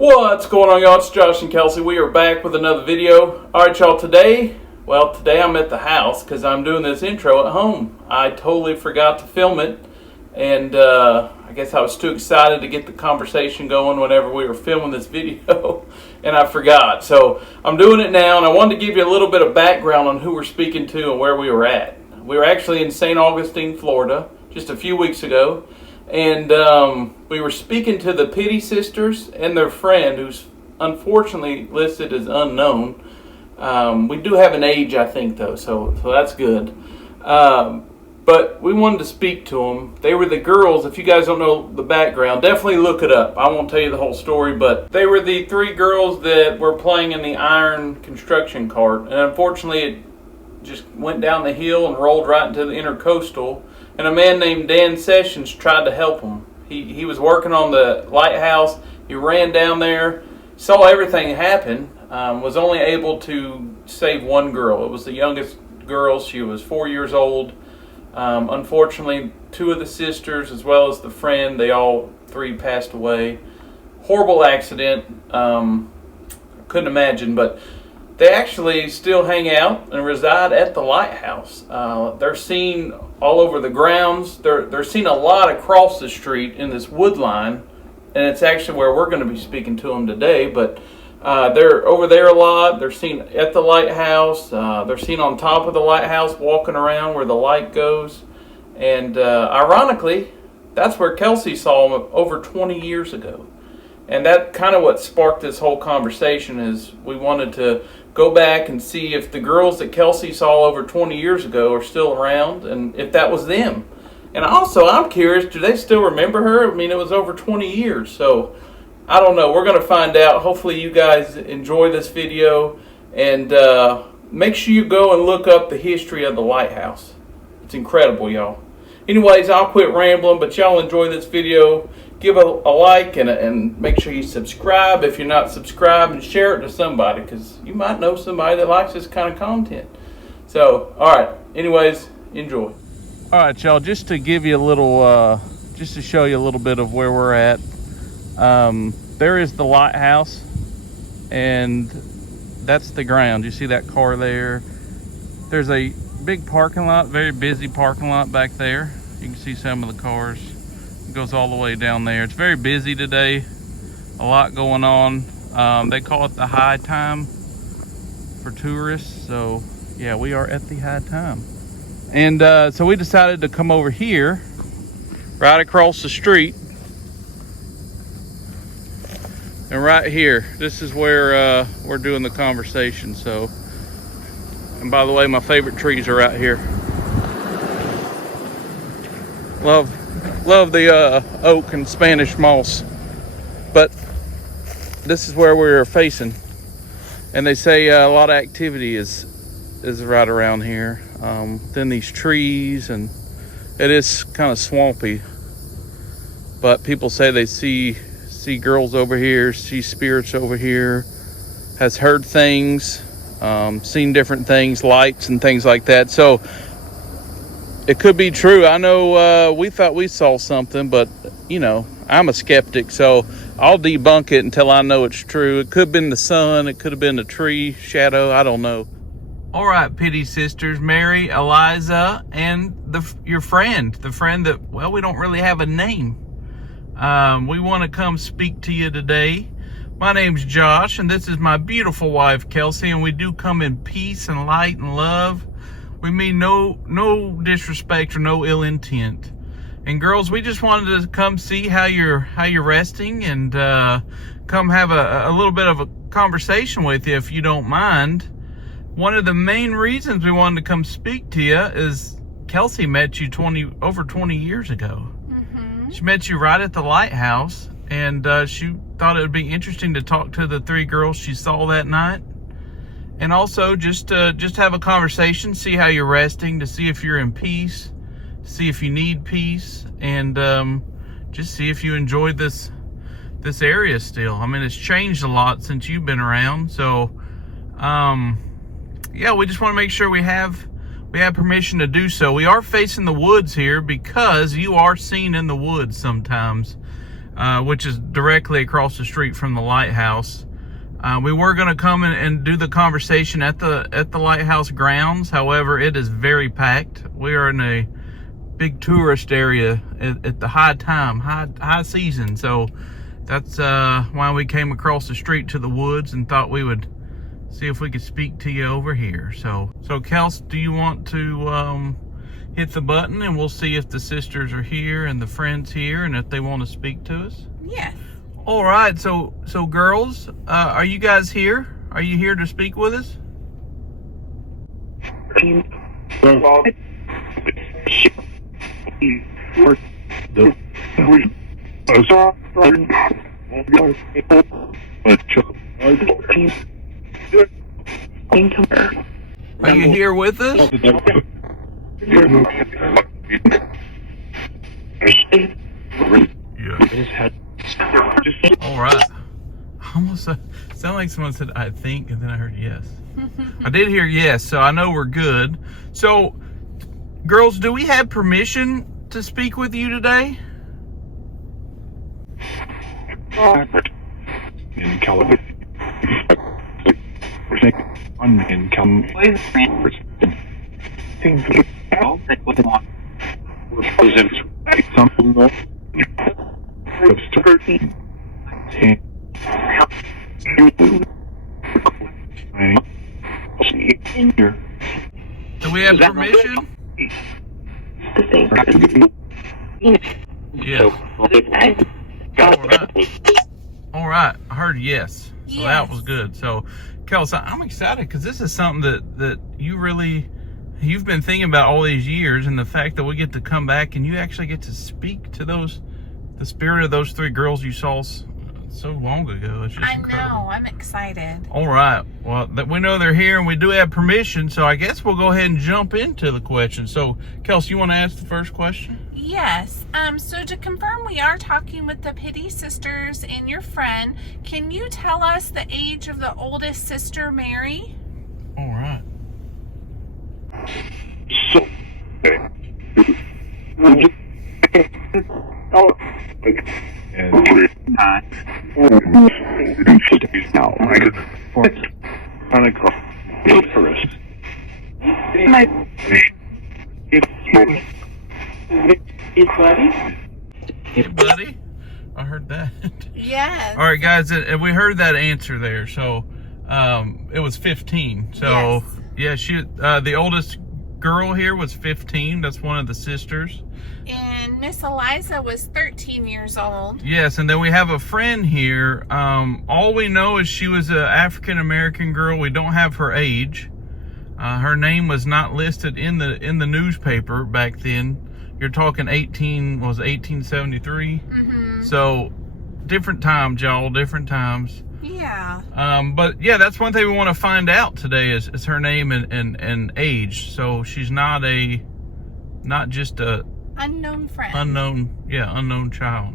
What's going on, y'all? It's Josh and Kelsey. We are back with another video. Alright, y'all, today I'm at the house because I'm doing this intro at home. I totally forgot to film it, and I guess I was too excited to get the conversation going whenever we were filming this video, and I forgot. So I'm doing it now, and I wanted to give you a little bit of background on who we're speaking to and where we were at. We were actually in St Augustine, Florida, just a few weeks ago. And we were speaking to the Pity Sisters and their friend, who's unfortunately listed as unknown. We do have an age, I think, though, so that's good. But we wanted to speak to them. They were the girls. If you guys don't know the background, definitely look it up. I won't tell you the whole story, but they were the three girls that were playing in the iron construction cart. And unfortunately, it just went down the hill and rolled right into the intercoastal. And a man named Dan Sessions tried to help him. He was working on the lighthouse. He ran down there, saw everything happen, was only able to save one girl. It was the youngest girl. She was 4 years old. Unfortunately, two of the sisters as well as the friend, they all three passed away. Horrible accident. Couldn't imagine, but they actually still hang out and reside at the lighthouse. They're seen all over the grounds. They're seen a lot across the street in this wood line, and it's actually where we're going to be speaking to them today. But they're over there a lot. They're seen at the lighthouse. They're seen on top of the lighthouse walking around where the light goes. And ironically, that's where Kelsey saw them over 20 years ago. And that kind of what sparked this whole conversation is we wanted to go back and see if the girls that Kelsey saw over 20 years ago are still around and if that was them. And also, I'm curious, do they still remember her? I mean, it was over 20 years, so I don't know. We're going to find out. Hopefully you guys enjoy this video, and make sure you go and look up the history of the lighthouse. It's incredible, y'all. Anyways, I'll quit rambling, but y'all enjoy this video. Give a like and make sure you subscribe if you're not subscribed, and share it to somebody because you might know somebody that likes this kind of content. So, all right. Anyways, enjoy. All right, y'all. Just to give you a little, just to show you a little bit of where we're at. There is the lighthouse, and that's the ground. You see that car there? There's a big parking lot, very busy parking lot back there. You can see some of the cars. It goes all the way down there. It's very busy today. A lot going on. They call it the high time for tourists. So yeah, we are at the high time. And so we decided to come over here, right across the street. And right here, this is where we're doing the conversation. So, and by the way, my favorite trees are right here. Love the oak and Spanish moss. But this is where we're facing. And they say a lot of activity is right around here. Then these trees, and it is kind of swampy. But people say they see girls over here, see spirits over here, has heard things, seen different things, lights and things like that. So it could be true. I know we thought we saw something, but you know, I'm a skeptic, so I'll debunk it until I know it's true. It could have been the sun, it could have been a tree shadow, I don't know. All right, Pity Sisters, Mary, Eliza, and your friend, the friend that, well, we don't really have a name. We want to come speak to you today. My name's Josh, and this is my beautiful wife, Kelsey, and we do come in peace and light and love. We mean no disrespect or no ill intent. And girls, we just wanted to come see how you're resting and come have a little bit of a conversation with you, if you don't mind. One of the main reasons we wanted to come speak to you is Kelsey met you over 20 years ago. Mm-hmm. She met you right at the lighthouse, and she thought it would be interesting to talk to the three girls she saw that night. And also just have a conversation, see how you're resting, to see if you're in peace, see if you need peace, and just see if you enjoyed this area still. I mean, it's changed a lot since you've been around. So, yeah, we just want to make sure we have permission to do so. We are facing the woods here because you are seen in the woods sometimes. which is directly across the street from the lighthouse. We were going to come and do the conversation at the lighthouse grounds. However, it is very packed. We are in a big tourist area at the high season. So that's why we came across the street to the woods and thought we would see if we could speak to you over here. So Kels, do you want to hit the button and we'll see if the sisters are here and the friends here and if they want to speak to us? Yes. All right. So girls, are you guys here? Are you here to speak with us? Are you here with us? Yeah. All right. Almost sound like someone said I think, and then I heard yes. I did hear yes, so I know we're good. So, girls, do we have permission to speak with you today? In California. In Do we have permission? Yeah. All right. I heard yes. So that was good. So, Kelsey, I'm excited because this is something that you've been thinking about all these years, and the fact that we get to come back and you actually get to speak to the spirit of those three girls you saw so long ago. It's just incredible. I know. I'm excited. All right. Well, we know they're here and we do have permission, so I guess we'll go ahead and jump into the question. So, Kelsey, you want to ask the first question? Yes. So to confirm, we are talking with the Pity sisters and your friend. Can you tell us the age of the oldest sister, Mary? All right. So, Hey, buddy. I heard that. Yes. All right, guys, and we heard that answer there. So, it was 15. So, yes. Yeah, the oldest girl here was 15. That's one of the sisters. And Miss Eliza was 13 years old. Yes, and then we have a friend here. All we know is she was an African-American girl. We don't have her age. Her name was not listed in the newspaper back then. You're talking 1873. Mm-hmm. So, different times, y'all, different times. Yeah. But yeah, that's one thing we want to find out today is her name and age. So she's not just a unknown friend. Unknown child.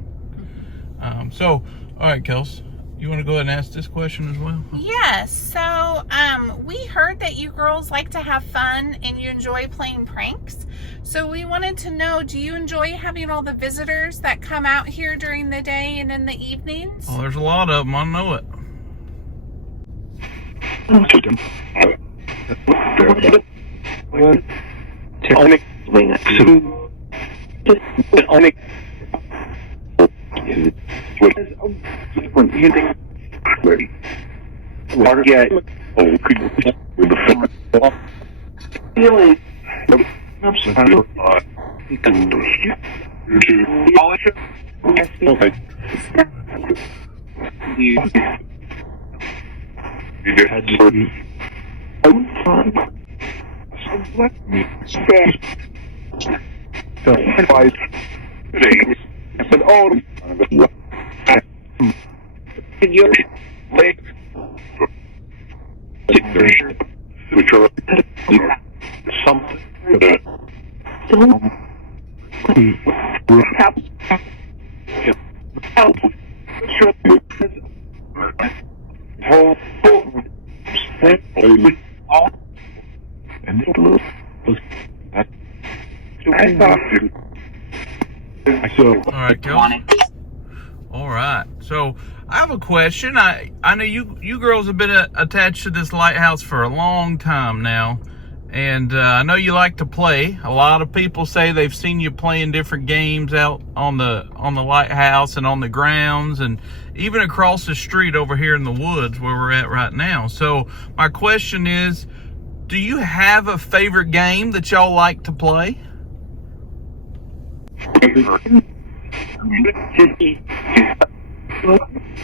So, all right, Kels, you want to go ahead and ask this question as well? Yes. So, we heard that you girls like to have fun and you enjoy playing pranks. So we wanted to know, do you enjoy having all the visitors that come out here during the day and in the evenings? Oh, there's a lot of them. I know it. All right, Kels. All right. So I have a question. I know you girls have been attached to this lighthouse for a long time now, and I know you like to play. A lot of people say they've seen you playing different games out on the lighthouse and on the grounds, and even across the street over here in the woods where we're at right now. So my question is, do you have a favorite game that y'all like to play?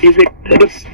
Is it this?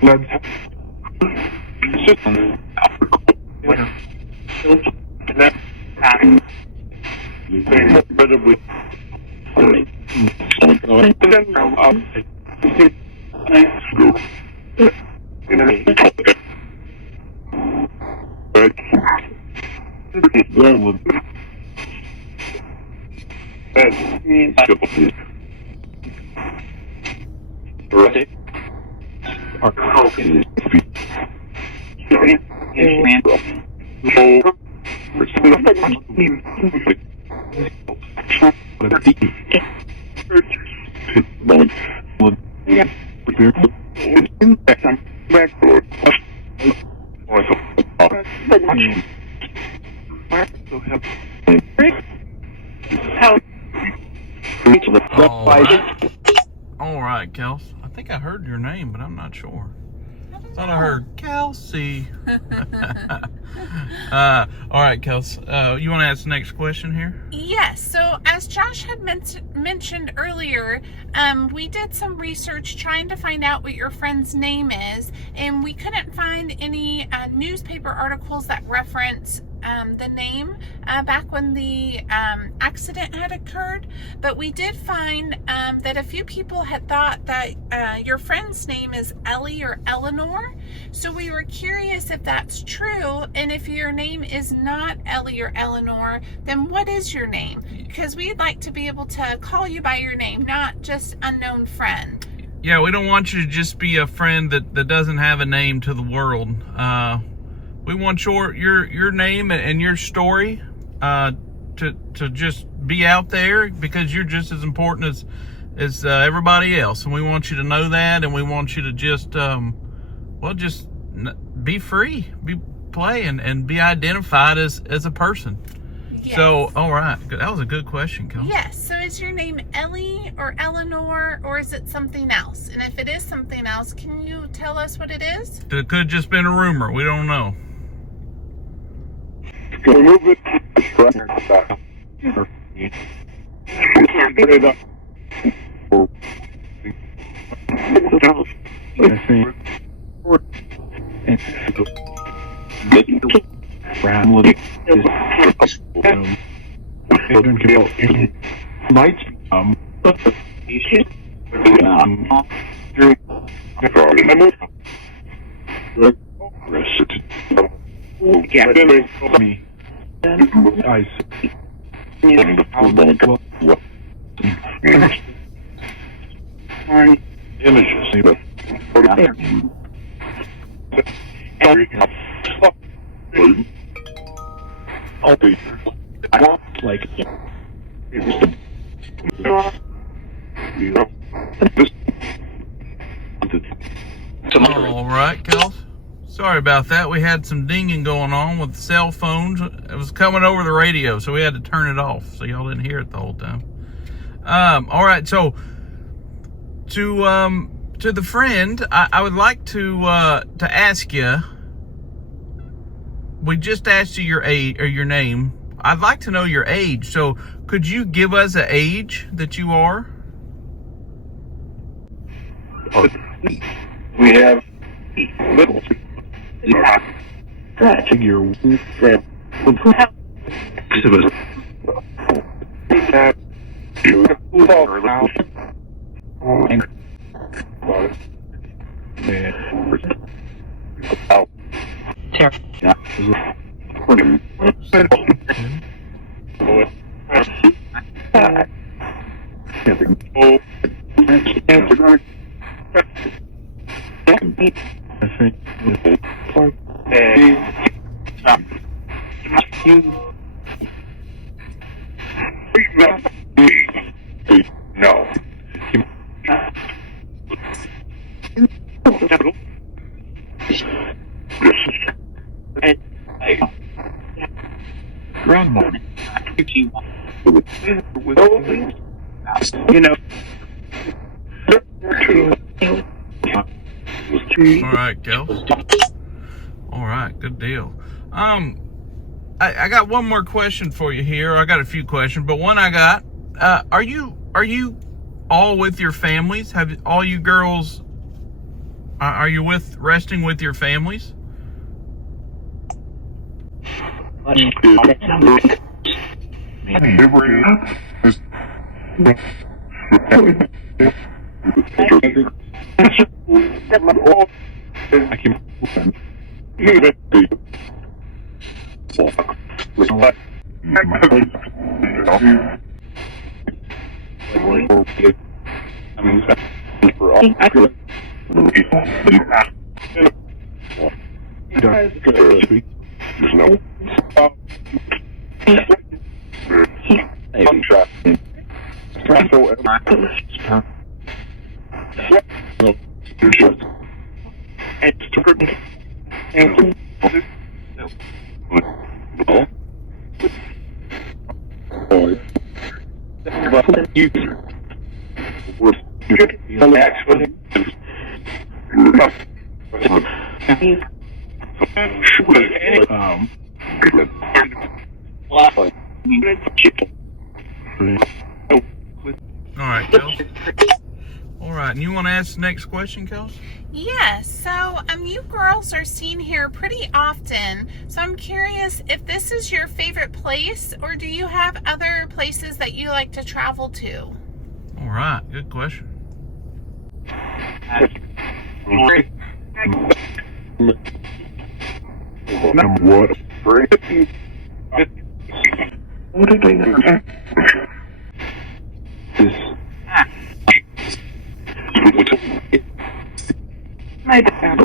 All right, Kels. I think I heard your name, but I'm not sure. I thought I heard Kelsey. All right, Kels. You want to ask the next question here? Yes. So as Josh had mentioned earlier, we did some research trying to find out what your friend's name is, and we couldn't find any newspaper articles that reference the name back when the accident had occurred. But we did find that a few people had thought that your friend's name is Ellie or Eleanor. So we were curious if that's true, and if your name is not Ellie or Eleanor, then what is your name? Because we'd like to be able to call you by your name, not just unknown friend. Yeah, we don't want you to just be a friend that doesn't have a name to the world. We want your name and your story to just be out there, because you're just as important as everybody else, and we want you to know that, and we want you to just be free, play and be identified as a person. Yes. So, all right, that was a good question, Kelsey. Yes. So is your name Ellie or Eleanor, or is it something else? And if it is something else, can you tell us what it is? It could have just been a rumor. We don't know. Remove it. All right, Kels. Sorry about that. We had some dinging going on with cell phones. It was coming over the radio, so we had to turn it off so y'all didn't hear it the whole time. All right, so to the friend, I would like to ask you. We just asked you your age or your name. I'd like to know your age. So could you give us an age that you are? We have little figure Grandma. You know. All right, Kels. All right, good deal. I got one more question for you here. I got a few questions, but one I got. Are you all with your families? Have all you girls? Are you resting with your families? All right, Kels. All right, and you want to ask the next question, Kels? Yes, so you girls are seen here pretty often, so I'm curious if this is your favorite place, or do you have other places that you like to travel to? All right, good question. What? My dad.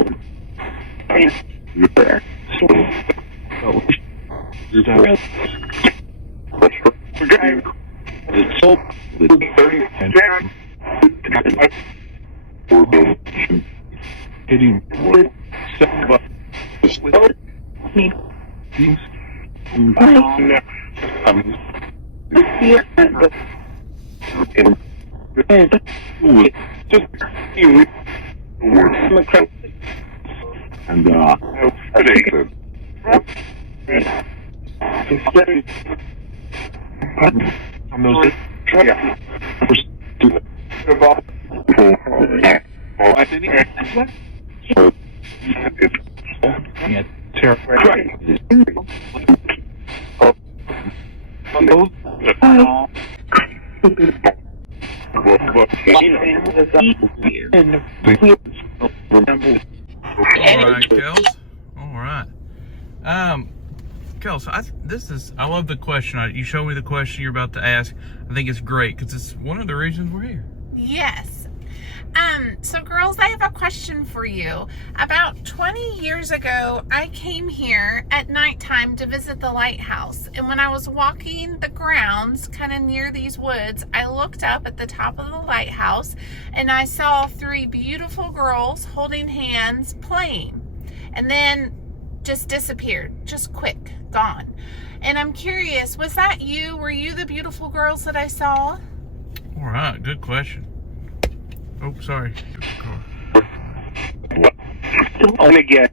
Alright, Kels. Alright. Kels, I love the question. You showed me the question you're about to ask. I think it's great because it's one of the reasons we're here. Yes. So girls, I have a question for you. About 20 years ago, I came here at nighttime to visit the lighthouse. And when I was walking the grounds, kind of near these woods, I looked up at the top of the lighthouse and I saw 3 beautiful girls holding hands playing. And then just disappeared, just quick, gone. And I'm curious, was that you? Were you the beautiful girls that I saw? All right, good question. Oh, sorry. Only get.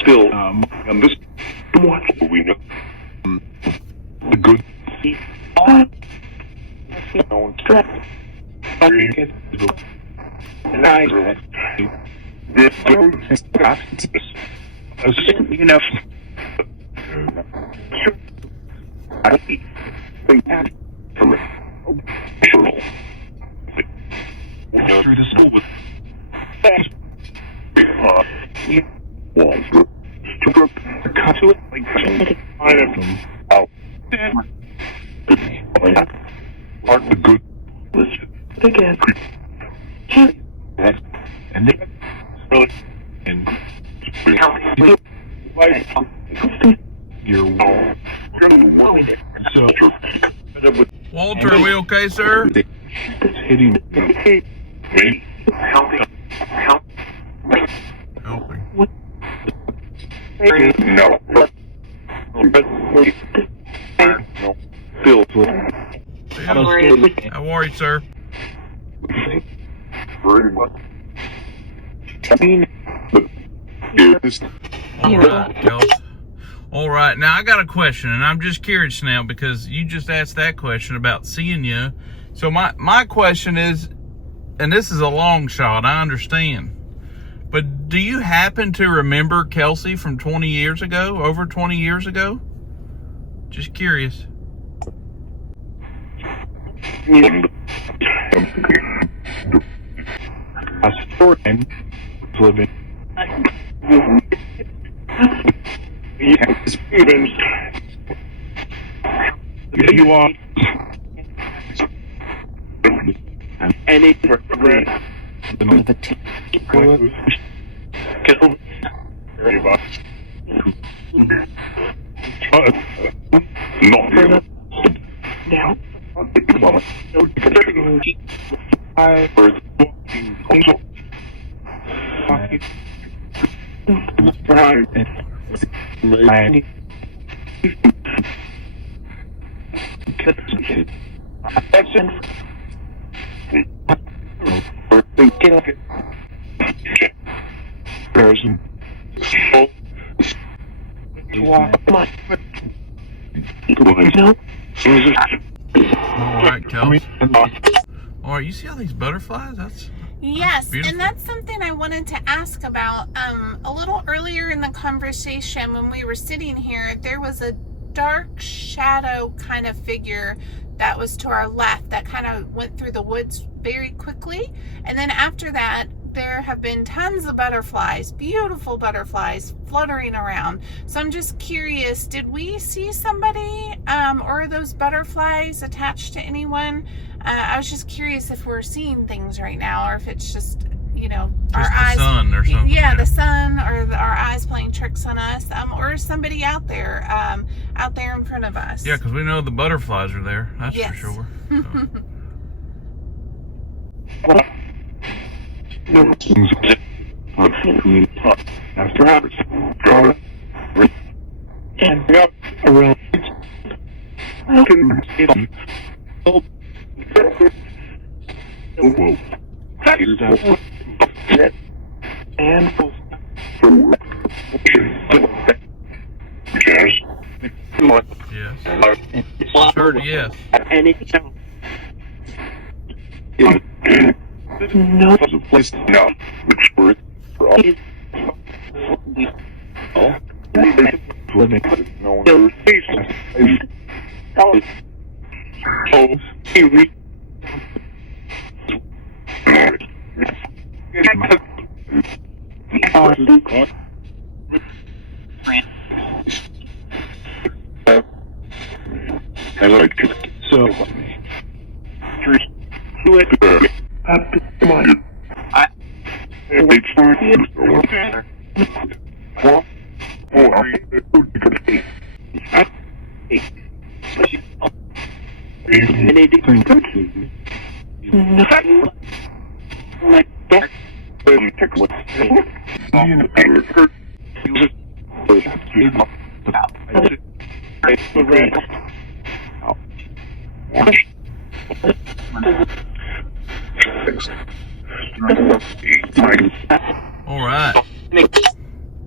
Still, on this, what we know. The good. You know, through the school with cut to it like again. And then really and you're so Walter, are we okay, sir? hitting me. Helping. No. Bill. How are you, sir? Very much. All right, Kels. All right, now I got a question, and I'm just curious now because you just asked that question about seeing you. So my question is, and this is a long shot, I understand, but do you happen to remember Kelsey from 20 years ago, over 20 years ago? Just curious. I saw him living. You are. And it's not now. All right, Kels. All right, you see all these butterflies? That's Yes, beautiful. and that's something I wanted to ask about. A little earlier in the conversation when we were sitting here, there was a dark shadow kind of figure that was to our left that kind of went through the woods very quickly. And then after that, there have been tons of butterflies, beautiful butterflies fluttering around. So I'm just curious, did we see somebody or are those butterflies attached to anyone? I was just curious if we're seeing things right now or if it's just, you know, our just the eyes. sun or something. Yeah, the sun or our eyes playing tricks on us, or somebody out there in front of us. Yeah, because we know the butterflies are there. That's Yes. for sure. So. And around Yes. Sure, yes. No, place now. Which word for all? Living. No one. Oh, I like it. So, come on. Wait for it. What? All right.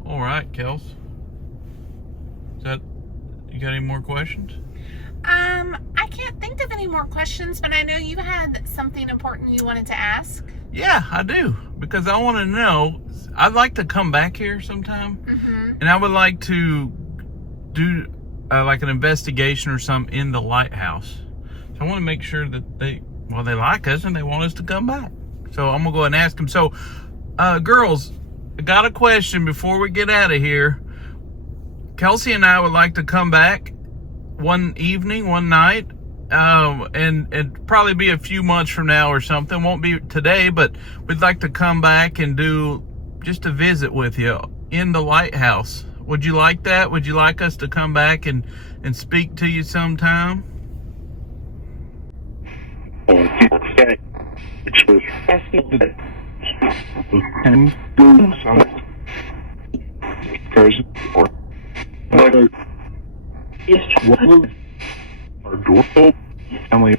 All right, Kels. Is that, you got any more questions? I can't think of any more questions, but I know you had something important you wanted to ask. Yeah, I do. Because I want to know, I'd like to come back here sometime. Mm-hmm. And I would like to do like an investigation or something in the lighthouse. So I want to make sure that they like us and they want us to come back. So I'm going to go ahead and ask them. So, girls, I got a question before we get out of here. Kelsey and I would like to come back one evening, one night, and it'd probably be a few months from now or something. Won't be today, but we'd like to come back and do just a visit with you in the lighthouse. Would you like that? Would you like us to come back and speak to you sometime? Okay. Our doorbell family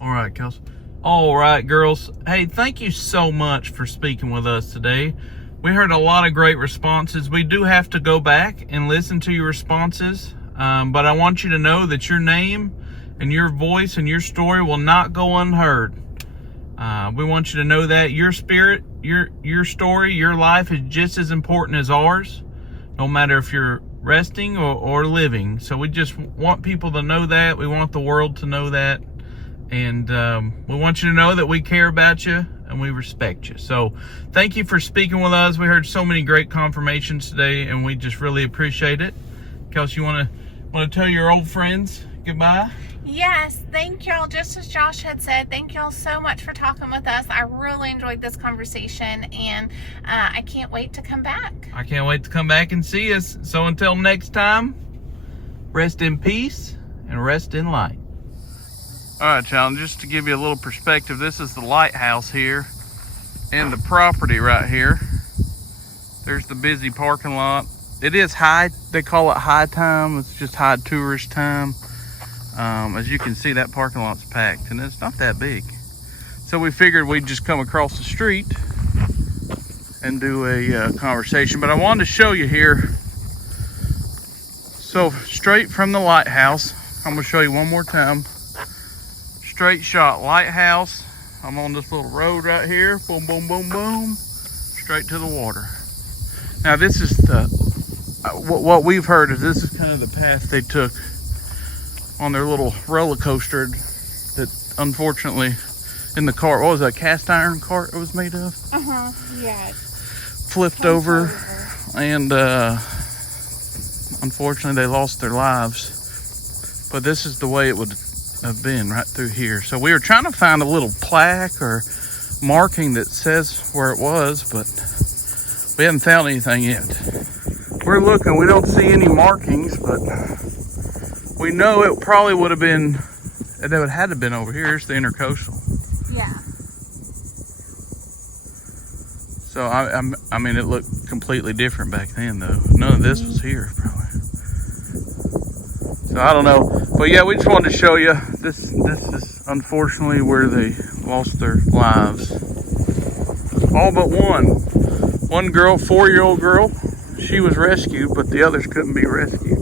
All right, Kelsey. All right, girls. Hey, thank you so much for speaking with us today. We heard a lot of great responses. We do have to go back and listen to your responses, but I want you to know that your name and your voice and your story will not go unheard. We want you to know that your spirit, your story, your life is just as important as ours, no matter if you're resting or living. So we just want people to know that. We want the world to know that. And we want you to know that we care about you and we respect you. So thank you for speaking with us. We heard so many great confirmations today, and we just really appreciate it. Kelsey, you want to tell your old friends goodbye? Yes, thank y'all. Just as Josh had said, thank y'all so much for talking with us. I really enjoyed this conversation, and I can't wait to come back. I can't wait to come back and see us. So until next time, rest in peace and rest in light. All right, y'all, just to give you a little perspective, this is the lighthouse here and the property right here. There's the busy parking lot. It is high, they call it high time. It's just high tourist time. As you can see, that parking lot's packed and it's not that big. So we figured we'd just come across the street and do a conversation. But I wanted to show you here. So straight from the lighthouse, I'm gonna show you one more time. Straight shot lighthouse. I'm on this little road right here. Boom, boom, boom, boom. Straight to the water. Now this is what we've heard is this is kind of the path they took on their little roller coaster that unfortunately in the cart, what was that, cast iron cart it was made of? Yeah. Flipped over and unfortunately they lost their lives. But this is the way it would have been right through here. So we were trying to find a little plaque or marking that says where it was, but we haven't found anything yet. We're looking, we don't see any markings, but we know it probably would have been, it would have had to have been over here. Here's the intercoastal. Yeah. So I mean, it looked completely different back then though. None of this was here probably. So I don't know, but yeah, we just wanted to show you. This is unfortunately where they lost their lives. All but one. One girl, 4-year-old girl, she was rescued, but the others couldn't be rescued.